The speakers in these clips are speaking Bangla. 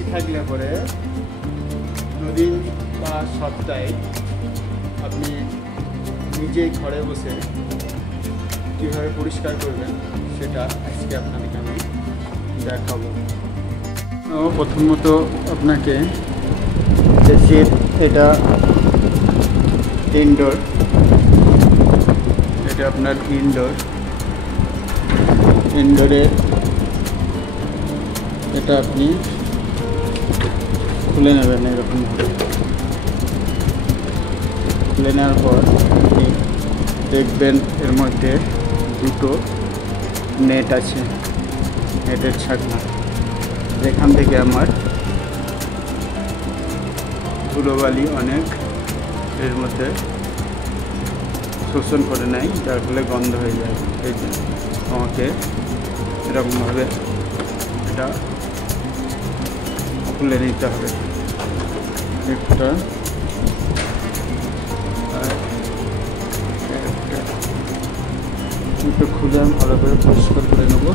বেশি থাকলে পরে দুদিন বা সপ্তাহে আপনি নিজেই ঘরে বসে কীভাবে পরিষ্কার করবেন সেটা আজকে আপনাদেরকে আমি দেখাবো। প্রথমত আপনাকে এসির এটা ইনডোর, এটা আপনার ইনডোরে এটা আপনি খুলে নেবেন। এরকমভাবে খুলে নেওয়ার পর আপনি দেখবেন এর মধ্যে দুটো নেট আছে, নেটের ছাকনা। এখান থেকে আমার ধুলোবালি অনেক এর মধ্যে শোষণ করে নেয়, যার ফলে গন্ধ হয়ে যায়। এই জন্য আমাকে এরকমভাবে এটা খুলে নিতে হবে। একটা দুটো খুলে আমি ভালো করে পরিষ্কার করে নেব।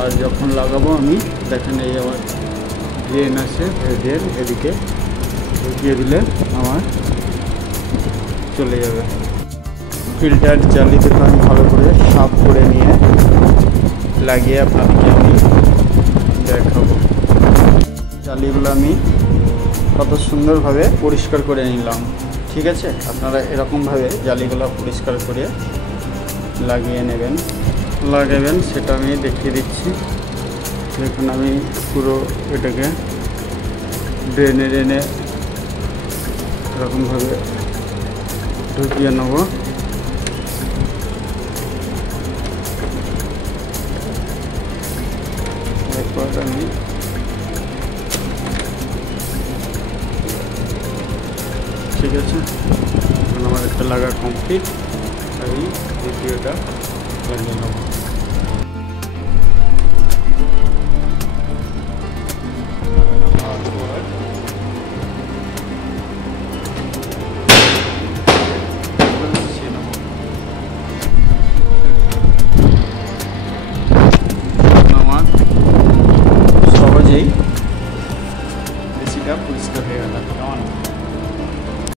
আর যখন লাগাবো আমি দেখেন এই আমার ড্রেন আছে, ড্রেন এদিকে ঢুকিয়ে দিলে আমার চলে যাবে। ফিল্টার জালিতে তো আমি ভালো করে সাফ করে নিয়ে লাগিয়ে আপনাদেরকে আমি দেখাবো। জালিগুলো আমি কত সুন্দরভাবে পরিষ্কার করে নিলাম। ঠিক আছে, আপনারা এরকমভাবে জালিগুলো পরিষ্কার করে লাগাবেন, সেটা আমি দেখিয়ে দিচ্ছি। দেখুন আমি পুরো এটাকে ড্রেনে এরকমভাবে ঢুকিয়ে নেব। এরপর আমি ঠিক আছে, এখন আমার একটা লাগা কমপ্লিট। আমি দ্বিতীয়টা লাগিয়ে নেব।